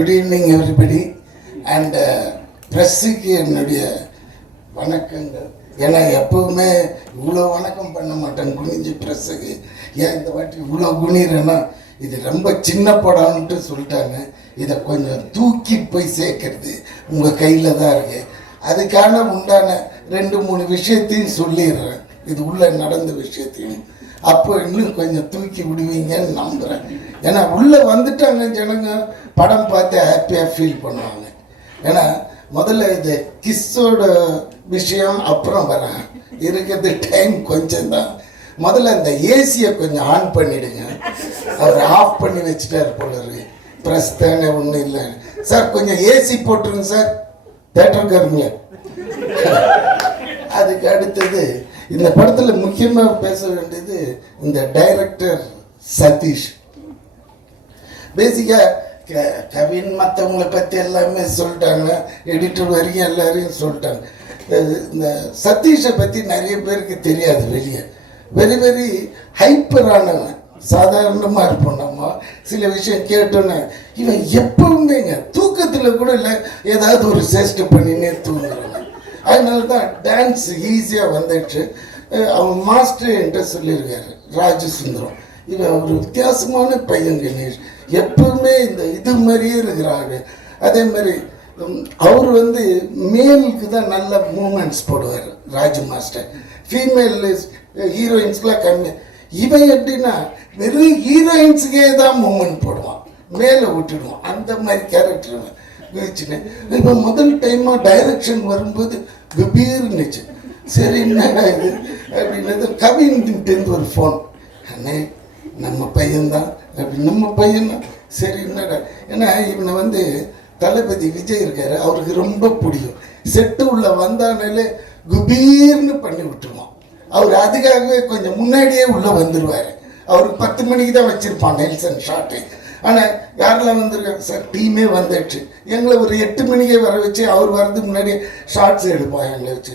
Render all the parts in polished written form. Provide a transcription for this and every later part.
Good evening everybody and ப்ரெஸ்ஸுக்கு என்னுடைய வணக்கங்கள். ஏன்னா எப்பவுமே இவ்வளோ வணக்கம் பண்ண மாட்டேன் குனிஞ்சு ப்ரெஸ்ஸுக்கு. ஏன் இந்த வாட்டி இவ்வளோ குனிறேன்னா இது ரொம்ப சின்ன படம்ன்ட்டு சொல்லிட்டாங்க. இதை கொஞ்சம் தூக்கி போய் சேர்க்கறது உங்கள் கையில் தான் இருக்குது. அதுக்கான உண்டான 2-3 விஷயத்தையும் சொல்லிடுறேன், இது உள்ள நடந்த விஷயத்தையும். அப்போ இன்னும் கொஞ்சம் தூக்கி விடுவீங்கன்னு நம்புகிறேன். ஏன்னா உள்ளே வந்துட்டாங்க ஜனங்க, படம் பார்த்து ஹாப்பியாக ஃபீல் பண்ணுவாங்க. ஏன்னா முதல்ல இது கிஸ்ஸோட விஷயம் அப்புறம் வரேன், இருக்கிறது டைம் கொஞ்சம் தான். முதல்ல இந்த ஏசியை கொஞ்சம் ஆன் பண்ணிவிடுங்க. அவர் ஆஃப் பண்ணி வச்சுட்டார் போல இருக்கு. ப்ரெஸ் தானே ஒன்றும் இல்லை சார், கொஞ்சம் ஏசி போட்டுருங்க சார், தேட்டருக்காருங்க. அதுக்கு அடுத்தது இந்த படத்தில் முக்கியமாக பேச வேண்டியது இந்த டைரக்டர் சதீஷ். பேசிக்காக கவின் மற்றவங்களை பற்றி எல்லாமே சொல்லிட்டாங்க, எடிட்டர் வரைக்கும் எல்லாரையும் சொல்லிட்டாங்க. இந்த சதீஷை பற்றி நிறைய பேருக்கு தெரியாது வெளியே. வெரி வெரி ஹைப்பரானவன். சாதாரணமாக இருப்போம் நம்ம, சில விஷயம் கேட்டோன்னே இவன் எப்பவுமேங்க தூக்கத்தில் கூட இல்லை ஏதாவது ஒரு சேஷ்டை பண்ணினே தூங்குறாங்க. அதனால தான் டான்ஸ் ஈஸியாக வந்துடுச்சு. அவன் மாஸ்டர் என்கிட்ட சொல்லியிருக்காரு ராஜசுந்தரம், இவன் ஒரு வித்தியாசமான பையன் கணேஷ், எப்பவுமே இந்த இது மாதிரியே இருக்கிறாரு. அதே மாதிரி அவர் மேலுக்கு தான் நல்ல மூமெண்ட்ஸ் போடுவார் ராஜு மாஸ்டர். ஃபீமேல் ஹீரோயின்ஸ்லாம் கம்மி. இவன் எப்படின்னா வெறும் ஹீரோயின்ஸுக்கே தான் மூமெண்ட் போடுவான், மேலே விட்டுடுவான். அந்த மாதிரி கேரக்டர் வச்சுன்னு இப்போ முதல் டைமாக டைரக்ஷன் வரும்போது கபீர்னுச்சு. சரி என்னடா இது அப்படின்னது கவின்ட்டு ஒரு ஃபோன், அண்ணே நம்ம பையன்தான் அப்படி. நம்ம பையன் சரி என்னடா, ஏன்னா இவனை தளபதி விஜய் இருக்காரு, அவருக்கு ரொம்ப பிடிக்கும். செட்டு உள்ள வந்தானாலே குபீர்னு பண்ணி விட்டுருவான். அவர் அதுக்காகவே கொஞ்சம் முன்னாடியே உள்ளே வந்துடுவார். அவருக்கு 10 மணிக்கு தான் வச்சுருப்பான் நெல்சன் ஷாட்டு. ஆனால் யாரெல்லாம் வந்திருக்காங்க சார், டீமே வந்துடுச்சு. எங்களை ஒரு 8 மணிக்கே வர வச்சு அவர் வர்றதுக்கு முன்னாடியே ஷார்ட்ஸ் எடுப்போம் எங்களை வச்சு.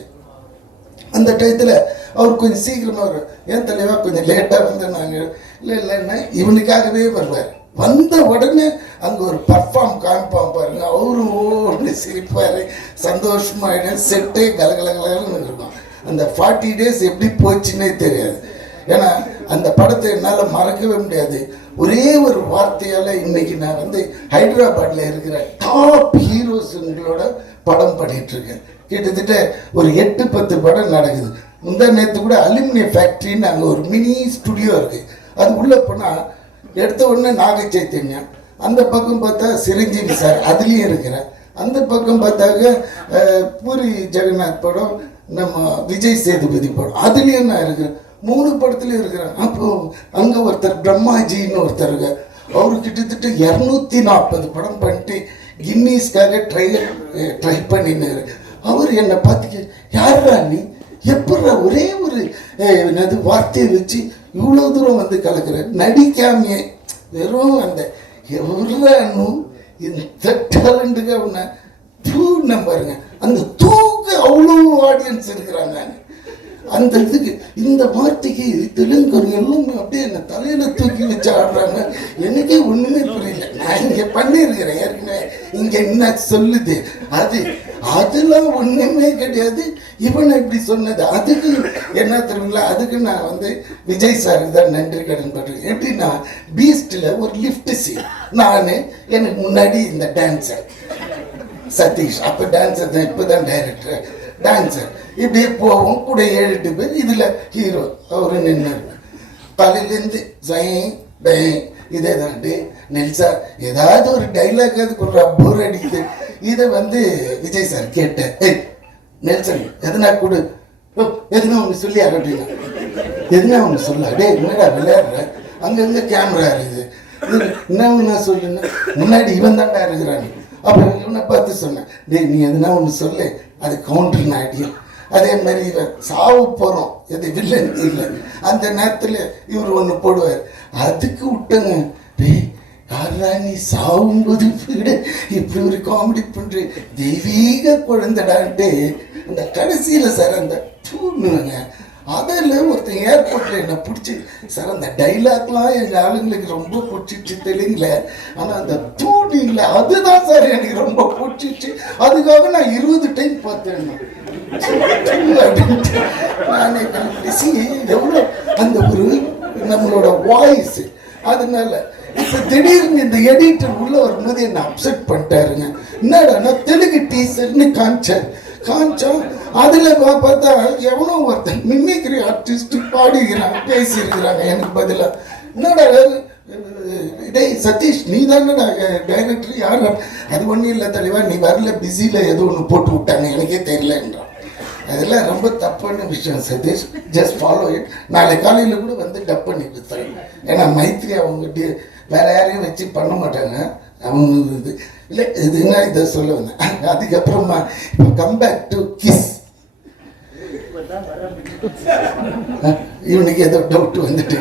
அந்த டயத்தில் அவர் கொஞ்சம் சீக்கிரமாக வரும். ஏன் தலைவா கொஞ்சம் லேட்டாக நாங்கள் இல்லைன்னா இவனுக்காகவே வருவார். வந்த உடனே அங்கே ஒரு பர்ஃபார்ம் காமிப்பான் பாருங்க, அவரும் ஒன்று சிரிப்பார், சந்தோஷமாயிடும். செட்டே கலகலகலன்னு இருக்கும். அந்த 40 days எப்படி போச்சுன்னே தெரியாது. ஏன்னா அந்த படத்தை என்னால் மறக்கவே முடியாது. ஒரே ஒரு வார்த்தையால் இன்னைக்கு நான் ஹைதராபாத்தில் இருக்கிற டாப் ஹீரோஸுங்களோட படம் பண்ணிகிட்ருக்கேன். கிட்டத்தட்ட ஒரு 8-10 படம் நடக்குது. முந்தா நேற்று கூட அலுமினியம் ஃபேக்ட்ரின்னு அங்கே ஒரு மினி ஸ்டுடியோ இருக்குது. அது உள்ளே போனால் எடுத்த உடனே நாக சைத்தன்யம், அந்த பக்கம் பார்த்தா சிரஞ்சீவி சார் அதுலேயும் இருக்கிறேன். அந்த பக்கம் பார்த்தாக்க பூரி ஜெகநாத் படம், நம்ம விஜய் சேதுபதி படம் அதுலேயும் நான் இருக்கிறேன். 3 படத்துலையும் இருக்கிறேன். அப்போது அங்கே ஒருத்தர் பிரம்மாஜின்னு ஒருத்தர் இருக்கார். அவர் கிட்டத்தட்ட 240 படம் பண்ணிட்டு கின்னீஸ்க்காக ட்ரை பண்ணினார். அவர் என்னை பார்த்துக்க, யாரா நீ, எப்படா ஒரே ஒரு வார்த்தையை வச்சு இவ்வளோ தூரம் கலக்கிற, நடிக்காமையே வெறும் அந்த எவ்வளோ இந்த டேலண்ட்டுக்கு அவனை தூண்ண பாருங்க. அந்த தூக்கு அவ்வளோ ஆடியன்ஸ் இருக்கிறாங்க. அந்த இதுக்கு இந்த வார்த்தைக்கு தெலுங்கர் எல்லாமே அப்படியே என்னை தலையில் தூக்கி வச்சு ஆடுறாங்க. எனக்கே ஒன்றுமே புரியல. நான் இங்கே பண்ணியிருக்கிறேன் ஏற்கனவே, இங்கே என்ன சொல்லுது அதெல்லாம் ஒன்றுமே கிடையாது. இவனை இப்படி சொன்னது அதுக்கு என்ன தெரியுங்களா, அதுக்கு நான் விஜய் சாருக்கு தான் நன்றி கடன் பண்றேன். எப்படின்னா பீஸ்டில் ஒரு லிஃப்ட் சீன், நான் எனக்கு முன்னாடி இந்த டான்ஸர் சதீஷ், அப்போ டான்ஸர் தான், இப்போ தான் டைரக்டர் டான்ஸர். இப்படியே போவோம் கூட 7-8 பேர். இதில் ஹீரோ அவரு நின்று தலையிலேருந்து இதே தாண்டி நெல்சா ஏதாவது ஒரு டைலாக் அதுக்கு ஒரு போர் அடிக்குது. இதை விஜய் சார் கேட்டேன், நெல்சன் எதுனா கொடு, எதுனா ஒன்று சொல்லி அப்படின்னா, எதுனா ஒன்று சொல்ல, டே என்னடா விளையாடுற, அங்கங்கே கேமரா இருக்குது, என்ன நான் சொல்லுன்னு முன்னாடி இவன் தாண்டா இருக்கிறான். அப்போ இவனை பார்த்து சொன்னேன், டே நீ எதுனா ஒன்று சொல்லு, அது கவுண்டர் நாட்டியம். அதே மாதிரி இவன் சாவு போகிறோம், எது வில்லன் இல்லை, அந்த நேரத்தில் இவர் ஒன்று போடுவார். அதுக்கு விட்டங்க, டே யாரா நீ சாவும்போது இப்படி ஒரு காமெடி பண்ணுற தெய்வீக குழந்தைடான்ட்டு அந்த கடைசியில் சார் அந்த தூணுங்க. அதில் ஒருத்தன் ஏர்போர்ட்டில் என்னை பிடிச்சி சார் அந்த டைலாக்லாம் எங்கள் ஆளுங்களுக்கு ரொம்ப பிடிச்சிச்சு தெலுங்குல. ஆனால் அந்த தூண் சொல்றீங்களே அதுதான் சார் எனக்கு ரொம்ப பிடிச்சிச்சு, அதுக்காக நான் 20 டைம் பார்த்தேன். நானே எவ்வளோ அந்த ஒரு நம்மளோட வாய்ஸ். அதனால இப்போ திடீர்னு இந்த எடிட்டர் உள்ள வரும்போது என்ன அப்செட் பண்ணிட்டாருங்க. என்னடா தெலுங்கு டீசர்னு காமிச்சோம் அதில் பார்த்தா எவ்வளோ ஒருத்தன் மிமிக்ரி ஆர்டிஸ்ட் பாடிக்கிறாங்க பேசியிருக்கிறாங்க எனக்கு பதிலாக. என்னடா டேய் சதீஷ் நீ தானடா டைரக்டர், யார்? அது ஒன்றும் இல்லை தலைவா, நீ வரல பிஸியில் ஏதோ ஒன்று போட்டு விட்டாங்க எனக்கே தெரியலன்றான். அதெல்லாம் ரொம்ப தப்பான விஷயம் சதீஷ், ஜஸ்ட் ஃபாலோ இட். நாளை காலையில் கூட வந்து டப் பண்ணி கொடுத்தாங்க. ஏன்னா மைத்ரி அவங்க வேற யாரையும் வச்சு பண்ண மாட்டாங்க அவங்க. இது இல்லை இதுன்னா இதை சொல்ல வந்தேன். அதுக்கப்புறமா இப்போ கம்பேக் டு கிஸ். இவனுக்கு ஏதோ டவுட் வந்துட்டு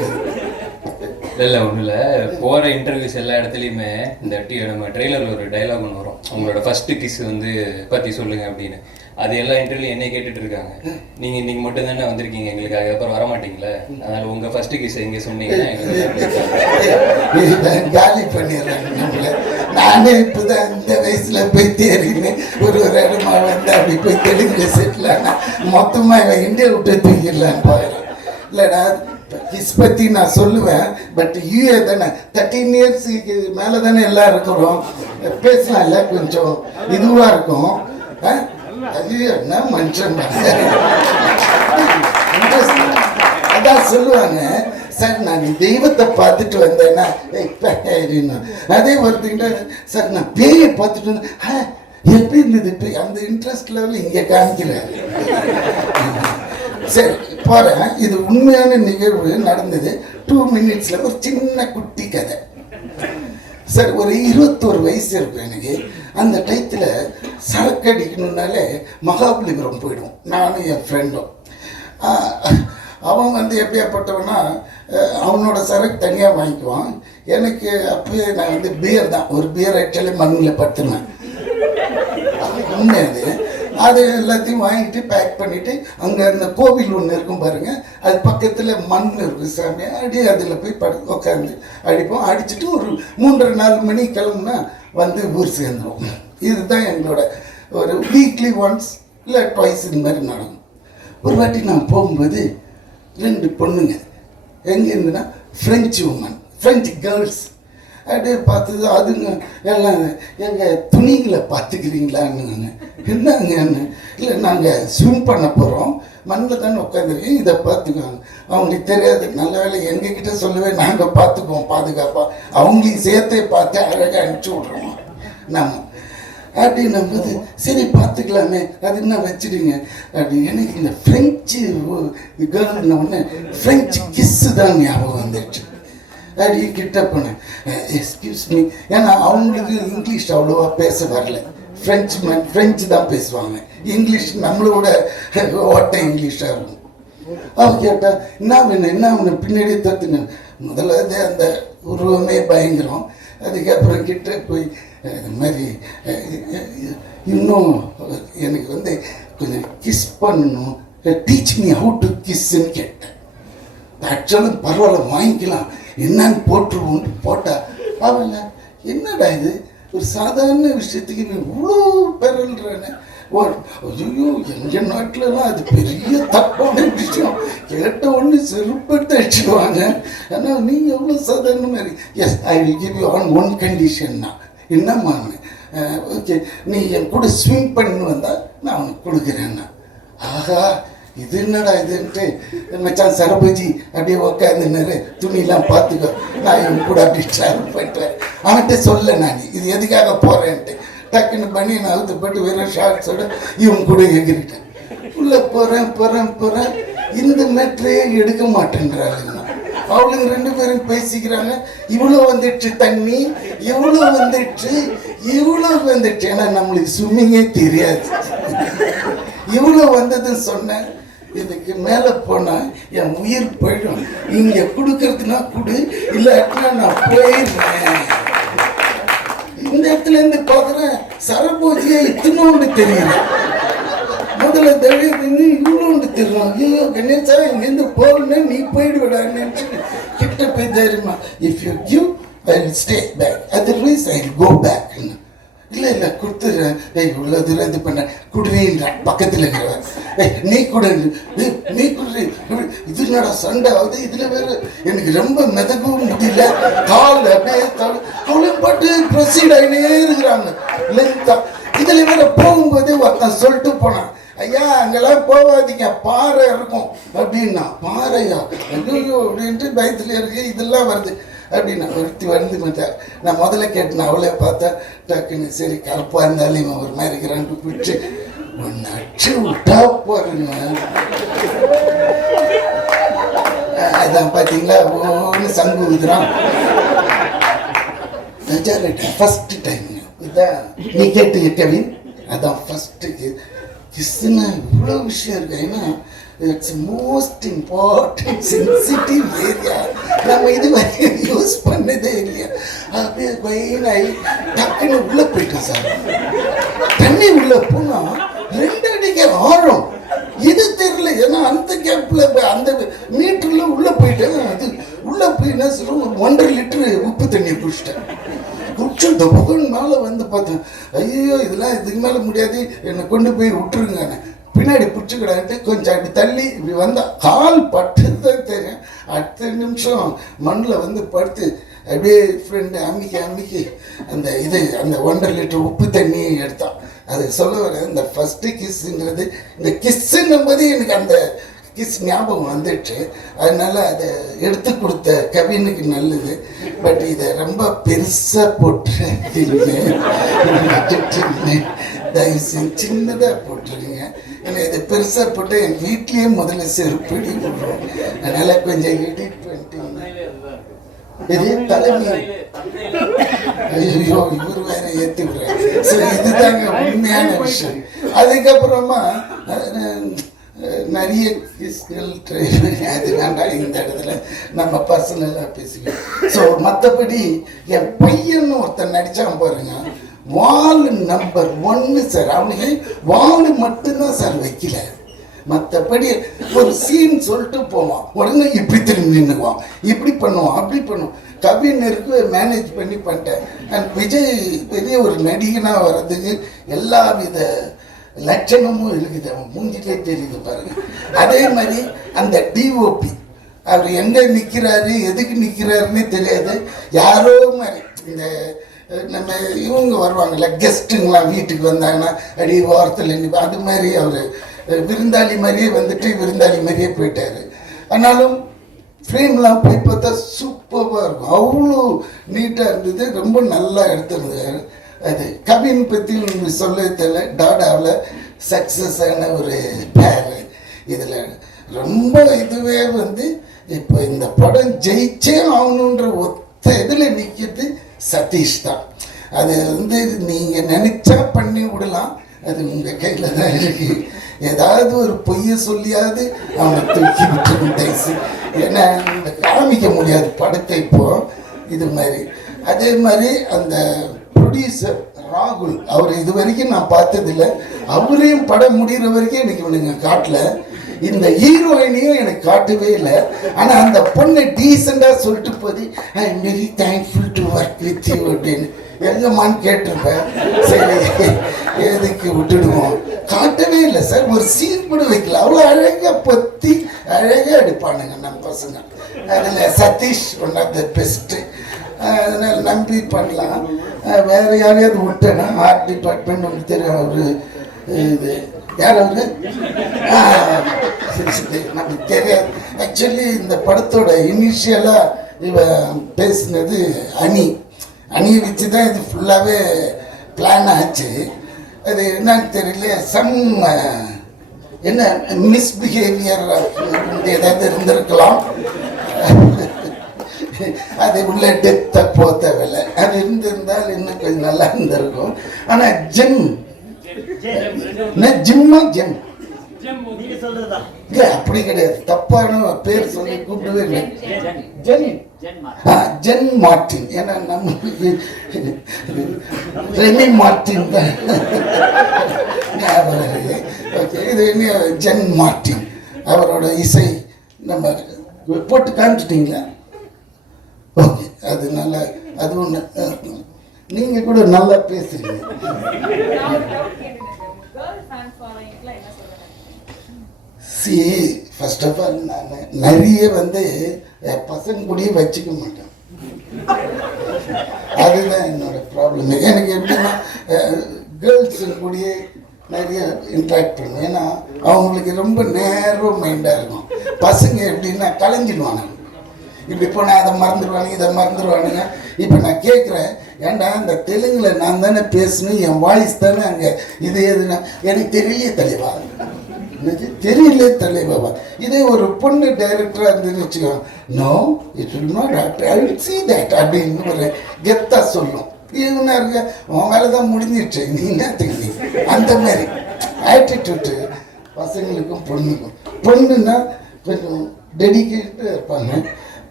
இல்லை ஒன்றும் இல்லை, போகிற இன்டர்வியூஸ் எல்லா இடத்துலையுமே இந்த நம்ம ட்ரெய்லரில் ஒரு டைலாக் ஒன்று வரும், அவங்களோட ஃபஸ்ட்டு கிஸ் வந்து பற்றி சொல்லுங்கள் அப்படின்னு. அது எல்லா இன்டர்வியூ என்னை கேட்டுட்டு இருக்காங்க. நீங்கள் இன்னைக்கு மட்டும் தானே வந்திருக்கீங்க எங்களுக்கு, அதுக்கப்புறம் வரமாட்டீங்களே, அதனால் உங்கள் ஃபஸ்ட்டு கிஸ் எங்கே சொன்னீங்கன்னா எங்களுக்கு காலி பண்ணிடுறாங்க நம்மளை. நானே இப்போதான் இந்த வயசில் போய் தேறினேன், ஒரு இடமா வந்து அப்படி போய் தெலுங்குல செட்டில் ஆனால் மொத்தமாக இவன் இந்தியா விட்டு தூக்கிடலான்னு போயிடும். இல்லைடா கிஸ் பற்றி நான் சொல்லுவேன், பட் யூஏ தானே 13 இயர்ஸுக்கு மேலே தானே எல்லாம் இருக்கிறோம், பேசலாம் இல்லை கொஞ்சம் இதுவாக இருக்கும். அது என்ன மனுஷன் அதான் சொல்லுவாங்க சார், நான் தெய்வத்தை பார்த்துட்டு வந்தேன்னா அதே ஒருத்தங்கிட்ட சார் நான் பேயை பார்த்துட்டு வந்தேன் எப்படி இருந்தது, அந்த இன்ட்ரெஸ்ட் லெவல் இங்கே காமிக்கிறாரு. சரி போகிறேன். இது உண்மையான நிகழ்வு நடந்தது. 2 மினிட்ஸில் ஒரு சின்ன குட்டி கதை. சார் ஒரு 21 வயசு இருக்கும் எனக்கு. அந்த டயத்தில் சரக்கு அடிக்கணுன்னாலே மகாபலிபுரம் போயிடுவோம் நானும் என் ஃப்ரெண்டும். அவன் வந்து எப்படியாப்பட்டவனா அவனோட சரக்கு தனியாக வாங்கிக்குவான். எனக்கு அப்போயே நான் வந்து பியர் தான், ஒரு பியர் ஆக்சுவலி மண்ணில் படுத்துனேன். உண்மை அது எல்லாத்தையும் வாங்கிட்டு பேக் பண்ணிவிட்டு அங்கே அந்த கோவில் ஒன்று இருக்கும் பாருங்கள், அது பக்கத்தில் மண் இருக்கும் சாமி, அடி அதில் போய் உட்காந்து அடிப்போம். அடிச்சுட்டு ஒரு 3-4 மணி கிளம்புனா வந்து ஊர் சேர்ந்துடும். இதுதான் எங்களோட ஒரு வீக்லி ஒன்ஸ் இல்லை ட்வைஸ் இந்த மாதிரி நடக்கும். ஒரு வாட்டி நான் போகும்போது 2 பொண்ணுங்க எங்கேருந்துன்னா ஃப்ரெஞ்சு உமன், ஃப்ரெஞ்சு கேர்ள்ஸ் அப்படியே பார்த்தது. அதுங்க எல்லாம் எங்கள் துணிகளை பார்த்துக்கிறீங்களான்னு. என்னங்க இல்லை நாங்கள் ஸ்விம் பண்ண போகிறோம், மண்ணில் தானே உட்காந்துருக்கேன், இதை பார்த்துக்குவாங்க. அவங்களுக்கு தெரியாது, நல்ல வேலை எங்ககிட்ட சொல்லவே நாங்கள் பார்த்துக்குவோம் பாதுகாப்பாக, அவங்களையும் சேர்த்தே பார்த்து அழகாக அனுப்பிச்சி விட்ருவோம் நம்ம அப்படின்னும் போது சரி பார்த்துக்கலாமே அது என்ன வச்சுடுங்க அப்படி. எனக்கு இந்த ஃப்ரெஞ்சு கேர்ள்ன ஒன்று ஃப்ரெஞ்சு கிஸ்ஸு தான் ஞாபகம் வந்துடுச்சு. அப்படி கிட்ட போனேன், எக்ஸ்கியூஸ் மீ, ஏன்னா அவங்களுக்கு இங்கிலீஷ் அவ்வளோவா பேச வரல, ஃப்ரெஞ்சு தான் பேசுவாங்க, இங்கிலீஷ் நம்மளோட ஓட்ட இங்கிலீஷாக இருக்கும். அவன் கேட்டா என்ன வேணும் பின்னாடியே தத்துங்க. முதல்ல அந்த உருவமே பயங்கரம். அதுக்கப்புறம் கிட்ட போய் இது மாதிரி இன்னும் எனக்கு வந்து கொஞ்சம் கிஸ் பண்ணணும், டீச் மீ ஹவு டு கிஸ்ன்னு கேட்டேன். ஆக்சுவலும் பரவாயில்ல வாங்கிக்கலாம் என்னன்னு போட்டுருவோம் போட்டா. அவன் என்னடா இது ஒரு சாதாரண விஷயத்துக்கு நீ இவ்வளோ பெறல்றானே. ஐயோ எங்கள் நாட்டிலலாம் அது பெரிய தப்பான விஷயம், கேட்ட ஒன்று செருப்பட்டு அடிச்சுடுவாங்க. ஆனால் நீங்கள் எவ்வளோ சாதாரண மாதிரி. Yes I will give you on one கண்டிஷன்னா. என்னம்மா ஓகே நீ என் கூட ஸ்விம் பண்ணு வந்தால் நான் அவனுக்கு கொடுக்குறேன்னா. ஆஹா இது என்னடா இதுன்ட்டு மச்சான் சரபஜி அப்படியே உக்காந்துன்னாரு, துணியெல்லாம் பார்த்துக்கோ நான் இவன் கூட அப்படி ட்ராவல் பண்ணுறேன். அவன்கிட்ட சொல்ல நான் இது எதுக்காக போகிறேன்ட்டு டக்குன்னு பண்ணி நான் அவுத்துப்பட்டு வெறும் ஷார்ட்ஸோட இவன் கூட எகிரிட்டேன். உள்ளே போகிறேன் இந்த மேட்ரே எடுக்க மாட்டேன்றாங்க. அவளுங்க 2 பேரும் பேசிக்கிறாங்க, இவ்வளோ வந்துடுச்சு தண்ணி, இவ்வளோ வந்துடுச்சு. ஏன்னா நம்மளுக்கு ஸ்விம்மிங்கே தெரியாது. இவ்வளோ வந்ததுன்னு சொன்னேன். இதுக்கு மேலே போனால் என் உயிர் போயிடும், இங்கே கொடுக்கறதுனா கொடு, இல்லாட்டினா நான் போயிடுறேன். இந்த இடத்துல இருந்து பார்க்குறேன் சரபோஜியா இத்தனோண்டு தெரியல. முதல்ல தவிர இவ்வளோண்டு தெரியும். ஐயோ கணேசா இங்கேருந்து போகணுன்னா நீ போயிடுவிடான்னு கிட்ட போய் தைரியமா if you give I will stay back, otherwise I will go back. இல்லை கொடுத்துட்றேன். இவ்வளோ தூரம் இது பண்ண குடுறீன்றான் பக்கத்தில் இருக்கிறவன். நீ கொடு, நீ குடு. இது என்னடா சண்டை ஆகுது, இதில் வேற எனக்கு ரொம்ப மிதக்கவும் முடியல, கால் அப்படியே அவளையும் பாட்டு ப்ரொசீட் ஆகினே இருக்கிறாங்க லென்த்தா. இதில் வேற போகும்போது ஒருத்தன் சொல்லிட்டு போனான், ஐயா அங்கெல்லாம் போகாதீங்க பாறை இருக்கும் அப்படின்னா. பாறையா? ஐயோ அப்படின்ட்டு பயத்தில் இருக்கு, இதெல்லாம் வருது அப்படின்னா. ஒருத்தி வந்து மாட்டார். நான் முதல்ல கேட்டேன், அவளே பார்த்தா டக்குன்னு சரி கருப்பாக இருந்தாலும் இவன் ஒரு மாதிரி இருக்கிறான்னு பிடிச்சி ஒன்று அச்சு விட்டா போறேங்க. அதான் பார்த்தீங்களா ஒன்று சங்கு ஊதுறான். ஃபர்ஸ்ட் டைம் இதான் நீ கேட்டு கவின், அதான் ஃபர்ஸ்ட் கிஸ்னா இவ்வளோ விஷயம் இருக்கு. ஏன்னா it's most important sensitive area, நம்ம இது வரைக்கும் யூஸ் பண்ணதே இல்லையா. அப்படியே கொயினாகி டக்குன்னு உள்ளே போயிட்டோம் சார். தண்ணி உள்ளே போனால் 2 அடிக்கு ஆழம், இது தெரியல. ஏன்னா அந்த கேப்பில் அந்த மீட்டரில் உள்ளே போயிட்டேன். அது உள்ளே போய் என்ன சொல்லுவோம், 1.5 லிட்டரு உப்பு தண்ணியை குடிச்சிட்டேன். குடிச்சு இந்த புகழ் மேலே வந்து பார்த்தேன், ஐயோ இதெல்லாம் இதுக்கு மேலே முடியாது, என்னை கொண்டு போய் விட்டுருங்க. பின்னாடி பிடிச்சிக்கிடான்ட்டு கொஞ்சம் அப்படி தள்ளி இப்படி வந்தால் கால் பட்டு தான் தெரியும். அடுத்த நிமிஷம் மண்ணில் வந்து படுத்து அப்படியே ஃப்ரெண்டு அம்மிக்கி அந்த அந்த 1.5 லிட்டர் உப்பு தண்ணியை எடுத்தான். அது சொல்ல வர இந்த ஃபஸ்ட்டு கிஸ்ஸுங்கிறது, இந்த கிஸ்ஸுன்னும் போது எனக்கு அந்த கிஸ் ஞாபகம் வந்துடுச்சு. அதனால் அதை எடுத்து கொடுத்த கவினுக்கு நல்லது. பட் இதை ரொம்ப பெருசாக போட்டுருங்க, தயவுசெய்து சின்னதாக போட்டுருங்க. ஏன்னா இதை பெருசாக போட்டு என் வீட்லேயே முதல்ல செருப்படி விடுறோம். அதனால் கொஞ்சம் எடிட் பண்ணிட்டீங்க. இது தலைமை, ஐயோ இவர் வேற ஏற்றி விடுறாரு. ஸோ இதுதாங்க உண்மையான விஷயம். அதுக்கப்புறமா நிறைய கிஸ்கள் அது வேண்டாம், இந்த இடத்துல நம்ம பர்சனலாக பேசிக்கலாம். ஸோ மற்றபடி என் பையன்னு ஒருத்தன் நடித்தான் பாருங்க, வால் நம்பர் 1 சார். அவனுக்கு வால் மட்டும்தான் சார் வைக்கல, மற்றபடி ஒரு சீன் சொல்லிட்டு போவான், உடனே இப்படி திரும்பி நின்றுவான், இப்படி பண்ணுவான், அப்படி பண்ணுவான். கவிஞருக்கு மேனேஜ் பண்ணி பண்ணிட்டேன். அண்ட் விஜய் பெரிய ஒரு நடிகனாக வர்றதுக்கு எல்லா வித லட்சணமும் இருக்குது, அவன் மூஞ்சிலே தெரியுது பாருங்க. அதே மாதிரி அந்த டிஓபி அவர் எங்கே நிற்கிறாரு எதுக்கு நிற்கிறாருன்னே தெரியாது. யாரோ மாதிரி இந்த நம்ம இவங்க வருவாங்கள்ல கெஸ்ட்டுங்களாம் வீட்டுக்கு வந்தாங்கன்னா அடி வாரத்தில் அது மாதிரி அவர் விருந்தாளி மாதிரியே வந்துட்டு விருந்தாளி மாதிரியே போயிட்டார். ஆனாலும் ஃப்ரேம்லாம் போய் பார்த்தா சூப்பராக இருக்கும், அவ்வளோ நீட்டாக இருந்தது, ரொம்ப நல்லா எடுத்துருந்தார். அது கவின் பற்றி சொல்ல தெரியல, டாடாவில் சக்ஸஸ் ஆன ஒரு பேர். இதில் ரொம்ப இதுவே வந்து இப்போ இந்த படம் ஜெயிச்சே ஆகணுன்ற ஒத்த இதில் நிற்கிறது சதீஷ் தான். அது வந்து நீங்கள் நினச்சா பண்ணி விடலாம், அது உங்கள் கையில் தான் இருக்குது. ஏதாவது ஒரு பொய்யை சொல்லியாவது அவனை தூக்கி விட்டு ஏன்னா காமிக்க முடியாது படத்தை இப்போ இது மாதிரி. அதே மாதிரி அந்த ப்ரொடியூசர் ராகுல், அவர் இது வரைக்கும் நான் பார்த்ததில்லை, அவரையும் படம் முடிகிற வரைக்கும் எனக்கு இவனுங்க காட்டல. இந்த ஹீரோயினையும் எனக்கு காட்டவே இல்லை. ஆனால் அந்த பொண்ணை டீசெண்டாக சொல்லிட்டு போது I am very thankful to work with you அப்படின்னு எங்கம்மான்னு கேட்டிருப்பேன். சரி எதுக்கு விட்டுடுவோம், காட்டவே இல்லை சார், ஒரு சீன் கூட வைக்கல. அவ்வளோ அழகாக பற்றி அழகாக எடுப்பானுங்க நம்ம பசங்க. அதில் Sathish one of the best. அதனால் நம்பி பண்ணலாம். வேறு யாரையாவது விட்டேன்னா ஆர்ட் டிபார்ட்மெண்ட் உங்களுக்கு தெரியும், அவரு இது யார் அவரு நமக்கு தெரியாது. ஆக்சுவலி இந்த படத்தோட இனிஷியலாக இவன் பேசினது அணியை வச்சு தான் இது ஃபுல்லாகவே பிளான் ஆச்சு. அது என்னன்னு தெரியல, என்ன மிஸ்பிஹேவியர் ஏதாவது இருந்திருக்கலாம். அது உள்ள டெப்த்தை போக தேவையில்லை, அது இருந்திருந்தால் இன்னும் கொஞ்சம் நல்லா இருந்திருக்கும். ஆனால் ஜிம்மா ஜெம் இல்லை அப்படி கிடையாது, தப்பான பேர் சொல்லி கூப்பிடவே இல்லை. ஜென் மார்டின், ஏன்னா நம்ம ரெமி மார்டின் தான் ஓகே. இது ஜென் மார்டின், அவரோட இசை நம்ம போட்டு காமிச்சிட்டிங்களா? ஓகே, அதனால அது ஒன்று. நீங்கள் கூட நல்லா பேசுறீங்க. சி ஃபர்ஸ்ட் ஆஃப் ஆல் நான் நிறைய பசங்க கூடயே வச்சுக்க மாட்டேன். அதுதான் என்னோட ப்ராப்ளம். எனக்கு எப்படின்னா கேர்ள்ஸு கூடயே நிறைய இன்ட்ராக்ட் பண்ணுவேன். ஏன்னா அவங்களுக்கு ரொம்ப நேரோ மைண்டாக இருக்கும். பசங்க எப்படின்னா கலைஞ்சிடுவாங்க. இப்படி போனால் அதை மறந்துடுவானுங்க, இதை மறந்துடுவானுங்க. இப்போ நான் கேட்குறேன், ஏன்டா இந்த தெலுங்குல நான் தானே பேசணும், என் வாய்ஸ் தானே அங்கே இது எதுனா எனக்கு தெரியலையே தலைவா, எனக்கு தெரியல தலைவா. இதே ஒரு பொண்ணு டைரக்டராக இருந்துன்னு வச்சுக்கோங்க, no it will not I will see that அப்படின்னு ஒரு கெத்தா சொல்லும். இவனா இருக்க உன் வேலை தான் முடிஞ்சிடுச்சு, நீ என்ன தெரியுது, அந்த மாதிரி ஆட்டிடியூட்டு பசங்களுக்கும் பொண்ணுக்கும். பொண்ணுன்னா கொஞ்சம் டெடிக்கேட்டாக இருப்பாங்க,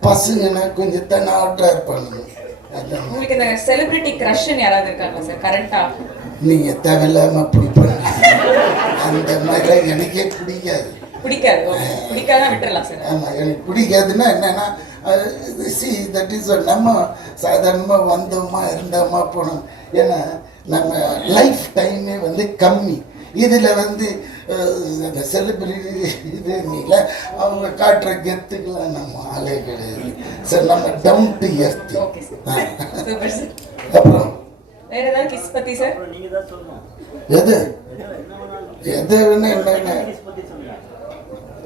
பசங்கன்னா கொஞ்சம் தன்னாட்டாக இருப்பாங்க. அதான் உங்களுக்கு இந்த செலிபிரிட்டி கிரஷ்ன்னு யாராவது இருக்காங்களா சார் கரண்டா? நீங்கள் தேவையில்லாமல் புல் பண்ண அந்த மாதிரிலாம் எனக்கே பிடிக்காது. பிடிக்காதான் விட்டுறலாம் சார். ஆமாம், எனக்கு பிடிக்காதுன்னா என்னென்னா சி தட் இஸ் நம்ம சாதாரணமாக வந்தோமா இருந்தோமா போனோம். ஏன்னா நம்ம லைஃப் டைமே கம்மி. இதில் அந்த செலிபிரிட்டி இது இல்லை, அவங்க காட்டுற கெத்துக்கெல்லாம் நம்ம ஆளே கிடையாது சார். நம்ம டவுன் டு எர்த். அப்புறம் வேற ஏதாவது கிஸ் பத்தி சார்? எது எது என்ன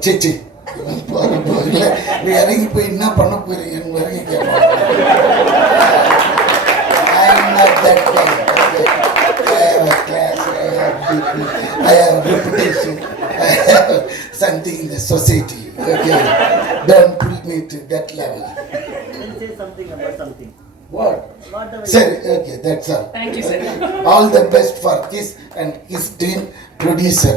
சிச்சி போகிற போகல நீ இறங்கி போய் என்ன பண்ண போறீங்கன்னு வரைக்கும் கேட்பாங்க. I have reputation. I have something in the society. Okay, don't pull me to that level. Then say something about something. What? Sorry, okay, that's all. Thank you, sir. All the best for Kiss and Kiss team producer.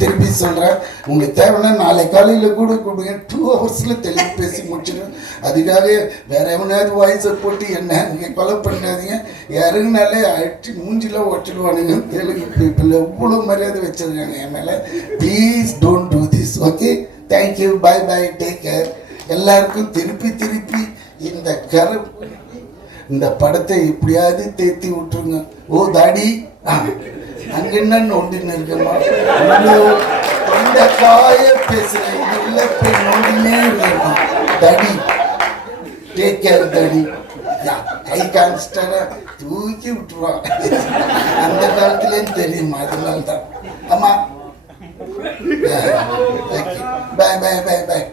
திருப்பி சொல்கிறேன், உங்களுக்கு தேவைன்னா நாளை காலையில் கூட கொடுங்க, 2 ஹவர்ஸில் தெளிவு பேசி முடிச்சிடும். அதுக்காக வேற எவனாவது வாய்ஸை போட்டு என்ன நீங்கள் கொலை பண்ணாதீங்க. இறங்குனாலே அடிச்சு மூஞ்சிலாம் ஒட்டிடுவானுங்க. தெலுங்கு பீப்புள் எவ்வளோ மரியாதை வச்சிருக்காங்க என் மேலே. Please don't do this. Okay, thank you, bye bye, take care. எல்லாருக்கும் திருப்பி இந்த படத்தை எப்படியாவது தேத்தி விட்டுருங்க. ஓ தாடி அங்க என்ன நோண்டின்னு இருக்கமா, இந்த காய பேசுறேன், இல்ல போய் நோண்டினே இருக்கமா. தடி, டேக் கேர் தடி. கை காமிச்சிட்டாரா தூக்கி விட்டுருவான். அந்த காலத்துலேயும் தெரியுமா, அதனால தான். ஆமா, பாய் பாய் பாய் பாய்.